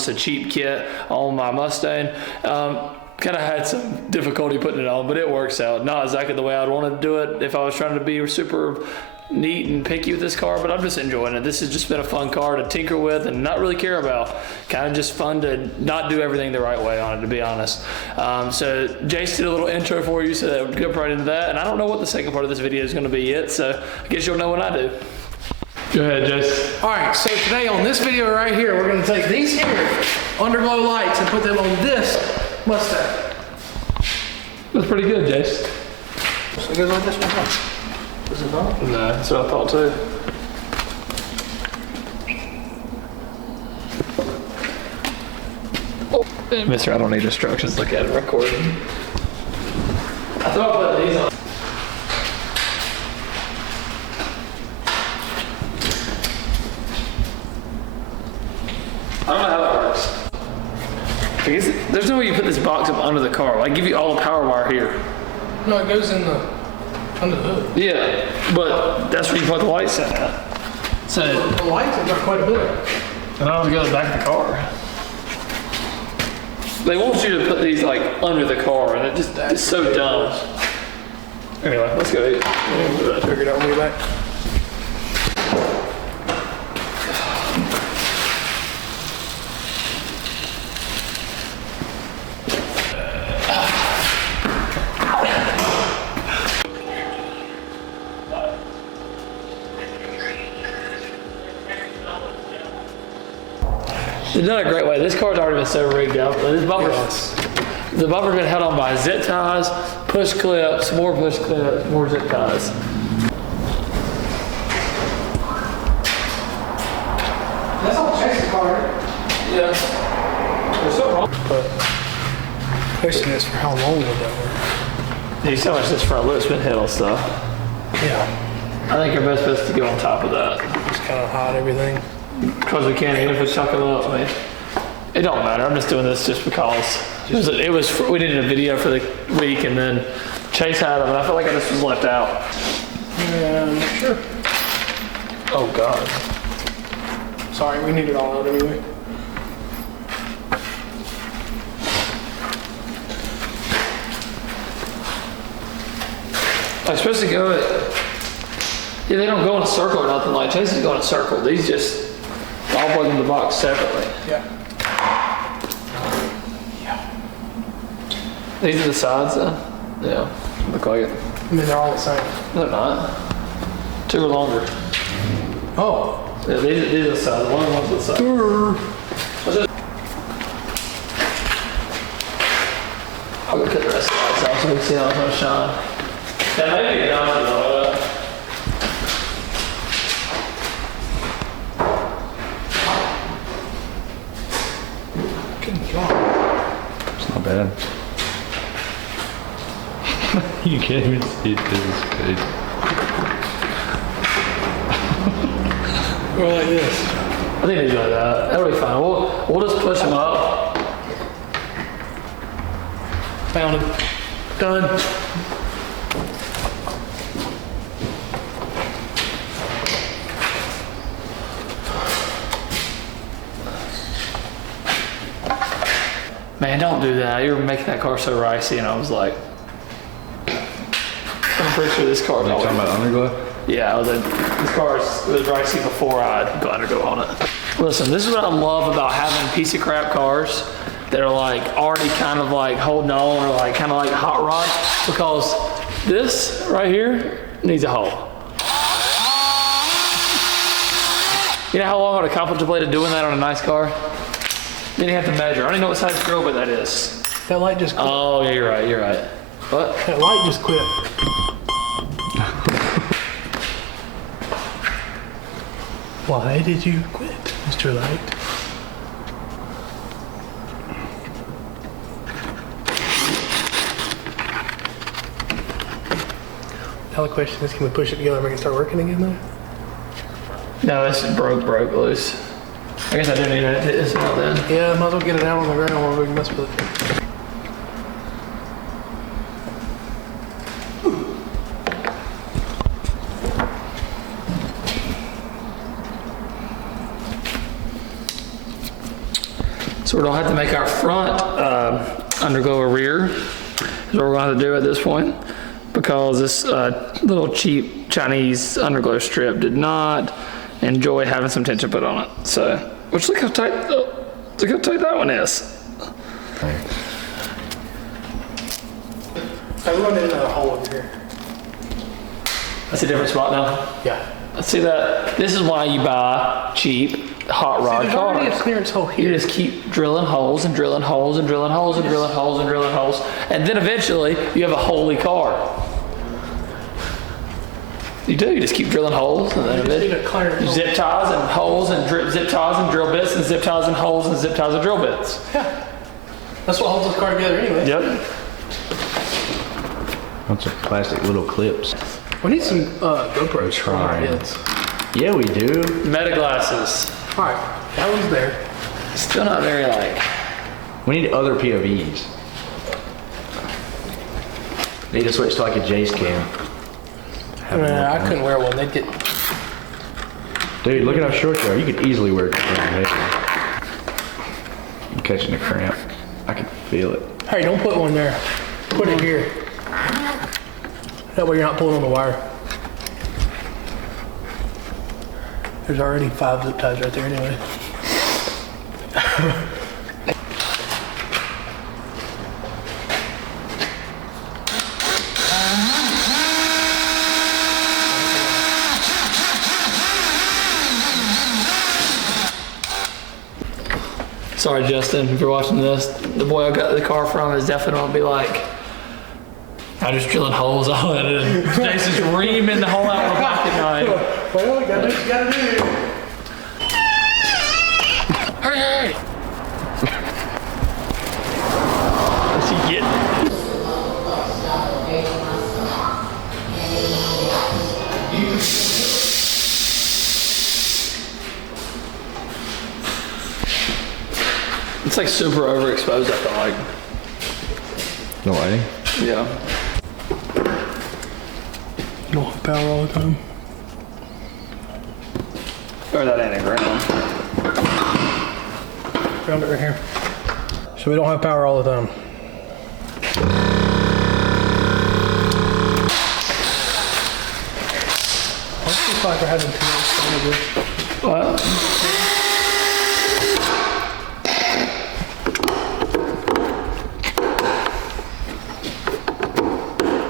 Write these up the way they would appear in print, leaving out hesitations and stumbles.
just a cheap kit on my Mustang. Kind of had some difficulty putting it on, but it works out. Not exactly the way I'd want to do it if I was trying to be super neat and picky with this car, but I'm just enjoying it. This has just been a fun car to tinker with and not really care about. Kind of just fun to not do everything the right way on it, to be honest. So Jace did a little intro for you, so that would go right into that. And I don't know what the second part of this video is going to be yet, so I guess you'll know when I do. Go ahead, Jace. All right, so today on this video right here, we're going to take these here UnderGlow lights and put them on this Mustang. That's pretty good, Jace. So it goes like this one. Is it not? No, that's what I thought too. Oh, Mister, I don't need instructions. Look at it, recording. I thought I put these on. I don't know how that works. Because there's no way you put this box up under the car. I give you all the power wire here. No, it goes in under the hood. Yeah, but that's where you put the lights in at. So the lights have got quite a bit. And I don't go to the back of the car. They want you to put these like under the car, and it's so dumb. Anyway, let's go. I figured out when we get back. It's done a great way. This car's already been so rigged up. This bumper's, the bumper's been held on by zip ties, push clips, more zip ties. That's all Chase's car. Yeah. There's something wrong. But the question is, for how long would that work? You see how much this front loop's been held, so. Yeah. I think your best bet is to go on top of that. Just kind of hide everything. Because we can't, even if it's chucking up, I mean, it don't matter. I'm just doing this just because. We did a video for the week, and then Chase had them, and I felt like I just was left out. Yeah, I'm not sure. Oh God. Sorry, we need it all out anyway. I'm supposed to go yeah, they don't go in a circle or nothing like Chase is going in a circle. These just all plug in the box separately. Yeah. These are the sides then? Yeah, look like it. I mean, they're all the same. No, they're not. Two are longer. Oh. Yeah, these are the sides. One of them's the side. I'll go cut the rest of the lights off so we can see how it's going to shine. That may be enough though. It's not bad. You can't even see it to this page. Or like this. I think they do like that. That'll be fine. We'll just push them up. Found it. Done. Man, don't do that. You were making that car so ricey, and I was like, I'm pretty sure this car's Are you talking about UnderGlow? Yeah, this car was ricey before I got UnderGlow on it. Listen, this is what I love about having piece of crap cars that are like already kind of like holding on or like kind of like hot rod, because this right here needs a hole. You know how long I would have contemplated doing that on a nice car? Then you have to measure. I don't even know what size drill bit that is. That light just quit. Oh, yeah, you're right, you're right. What? That light just quit. Why did you quit, Mr. Light? Now the question is, can we push it together and make it start working again though? No, it's broke loose. I guess I do need to hit this out then. Yeah, might as well get it out on the ground while we can mess with it. we're gonna have to make our front underglow a rear. Is what we're gonna have to do at this point, because this little cheap Chinese underglow strip did not enjoy having some tension put on it. So, which look how tight that one is. I run in a hole over here. That's a different spot now. Yeah. Let's see that. This is why you buy cheap hot rod There's already a cars. clearance hole You here. just keep drilling holes and drilling holes and drilling holes and drilling holes and drilling holes, and then eventually you have a holy car. You do. You just keep drilling holes, and then You just need a eventually clearance you hole. zip ties and holes and zip ties and drill bits and zip ties and holes and zip ties and drill bits. Yeah. That's what holds this car together anyway. Yep. Bunch of plastic little clips. We need some GoPros for our Trying. heads. Yeah, we do. Meta glasses. All right, that one's there. Still not very like. We need other POVs. Need to switch to like a Jace cam. I couldn't wear one. They'd get. Dude, look at how short you are. You could easily wear it. I'm catching a cramp. I can feel it. Hey, don't put one there. Put it here. That way you're not pulling on the wire. There's already 5 zip ties right there anyway. Sorry, Justin, if you're watching this, the boy I got the car from is definitely gonna be like, I'm just drilling holes all in it, and Jason's reaming the hole out with a pocket knife. Well, you gotta do what you gotta do. Hurry! What's he getting? It's like super overexposed, I feel like. No lighting? Yeah. You don't have power all the time. Or that ain't a ground. Ground it right here. So we don't have power all the time. I feel like we're having too much fun. What?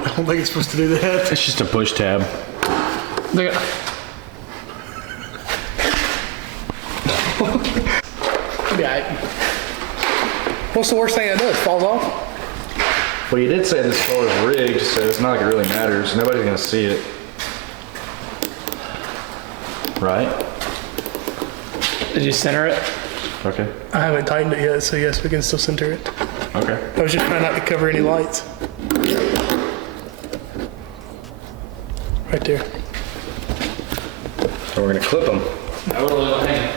I don't think it's supposed to do that. It's just a push tab. Look at. Yeah. What's the worst thing it does? Falls off? Well, you did say this car is rigged, so it's not like it really matters. Nobody's gonna see it. Right? Did you center it? Okay. I haven't tightened it yet, so yes, we can still center it. Okay. I was just trying not to cover any lights. Right there. So we're gonna clip them. I would have hang.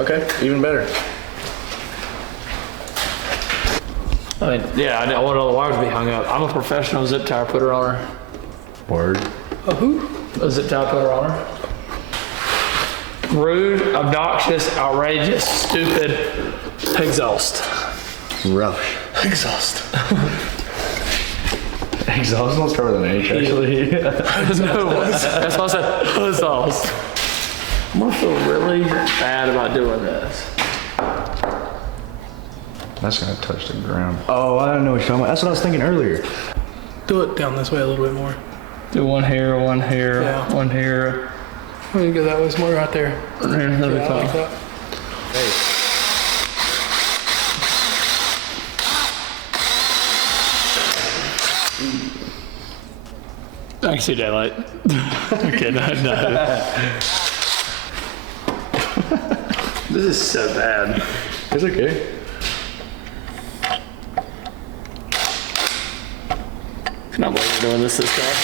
Okay, even better. I mean, yeah, I want all the wires to be hung up. I'm a professional zip tie putter on her. Word. Oh, who? A zip tie putter on her. Rude, obnoxious, outrageous, stupid, exhaust. Rough. Exhaust. Exhaust don't start with an H, actually. No, that's why I said exhaust. I'm gonna feel really bad about doing this. That's gonna touch the ground. Oh, I don't know what you're talking about. That's what I was thinking earlier. Do it down this way a little bit more. Do one here, one here, Yeah. one here. I'm gonna go that way, it's more right there. That'll be Yeah, I like fine. that. I can see daylight. Okay, no. This is so bad. It's okay. Cannot believe we're doing this guy.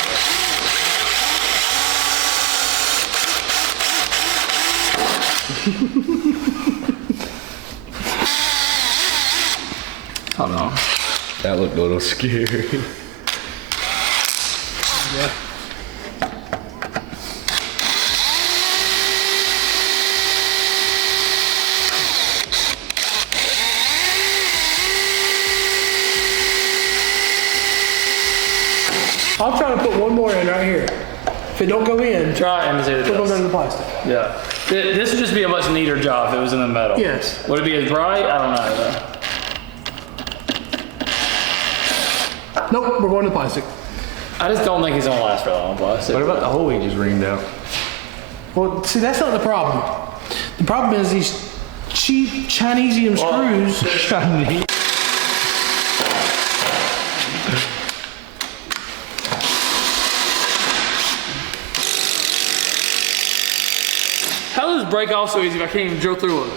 Hold on. That looked a little scary. Yeah. I'm trying to put one more in right here. If it don't go in, Try it and see what it put does. it in the plastic. Yeah. This would just be a much neater job if it was in the metal. Yes. Would it be as bright? I don't know though. Nope, we're going to plastic. I just don't think he's gonna last for long on plastic. What about the hole he just reamed out? Well, see, that's not the problem. The problem is these cheap Chinesium screws. Chinese. How does this break off so easy if I can't even drill through it?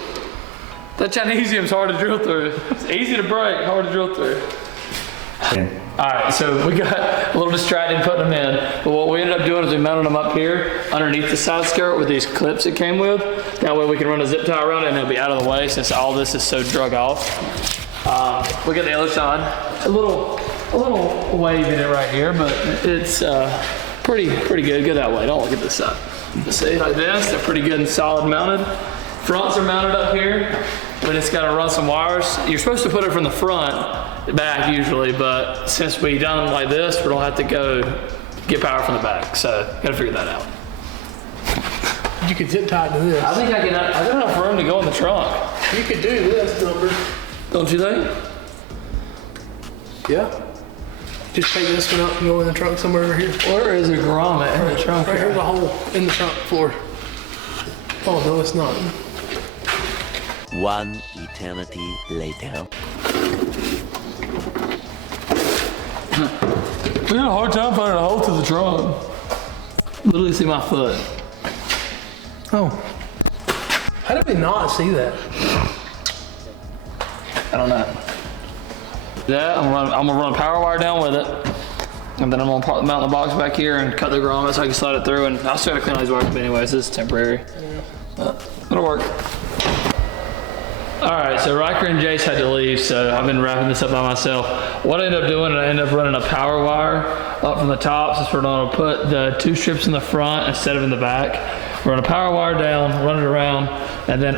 That Chinesium's hard to drill through. It's easy to break, hard to drill through. Alright, so we got a little distracted putting them in, but what we ended up doing is we mounted them up here underneath the side skirt with these clips it came with. That way we can run a zip tie around it and it'll be out of the way since all this is so drug off. We got the other side, a little wave in it right here, but it's pretty good. Go that way, don't look at this side. See, like this, they're pretty good and solid mounted. Fronts are mounted up here. We just gotta run some wires. You're supposed to put it from the front back usually, but since we done like this, we don't have to go get power from the back. So gotta figure that out. You could zip tie it to this. I think I got enough room to go in the trunk. You could do this number. Don't you think? Yeah. Just take this one up and go in the trunk somewhere over here. Where is a grommet in the trunk? Right here's a hole in the trunk floor. Oh no, it's not. One eternity later. We had a hard time finding a hole to the trunk. Literally see my foot. Oh. How did we not see that? I don't know. Yeah, I'm gonna run a power wire down with it. And then I'm gonna mount the box back here and cut the grommet so I can slide it through, and I'll still gotta clean all these wires up anyways. This is temporary. It'll work. All right, so Riker and Jace had to leave, so I've been wrapping this up by myself. What I ended up doing, I ended up running a power wire up from the top, since we're gonna put the 2 strips in the front instead of in the back. Run a power wire down, run it around, and then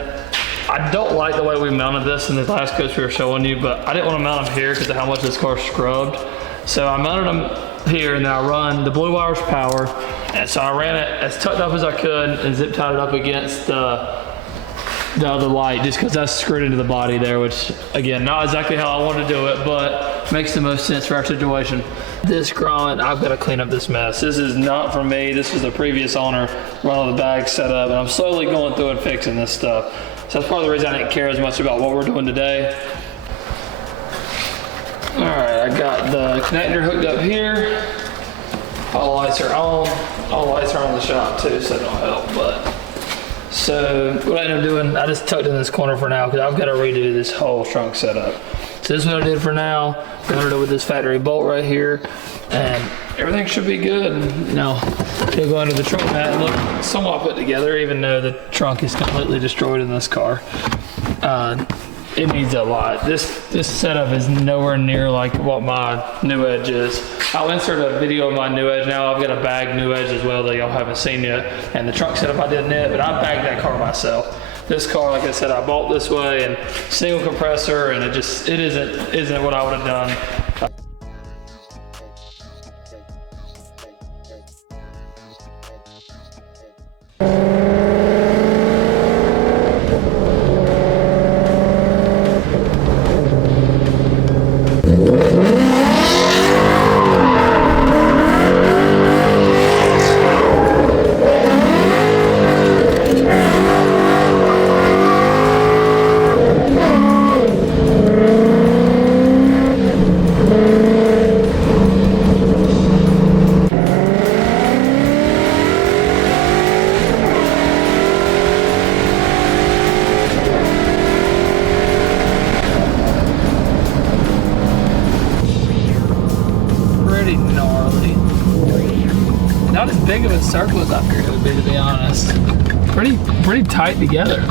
I don't like the way we mounted this in the last coach we were showing you, but I didn't want to mount them here because of how much this car's scrubbed. So I mounted them here, and then I run the blue wire's power, and so I ran it as tucked up as I could and zip tied it up against the other light, just because that's screwed into the body there, which again, not exactly how I wanted to do it, but makes the most sense for our situation. This grommet, I've got to clean up this mess. This is not for me. This was the previous owner, run all the bags set up, and I'm slowly going through and fixing this stuff. So that's part of the reason I didn't care as much about what we're doing today. All right, I got the connector hooked up here. All lights are on. All lights are on in the shop too, so it don't help, but. So what I ended up doing, I just tucked in this corner for now because I've got to redo this whole trunk setup. So this is what I did for now. Got it with this factory bolt right here, and everything should be good. And, you know, it'll go under the trunk mat and look somewhat put together, even though the trunk is completely destroyed in this car. It needs a lot. This setup is nowhere near like what my new edge is. I'll insert a video of my new edge now. I've got a bag new edge as well that y'all haven't seen yet. And the trunk setup I did net, but I bagged that car myself. This car, like I said, I bought this way and single compressor, and it isn't what I would have done. Not as big of a circle as I figured it would be, to be honest. Pretty tight together.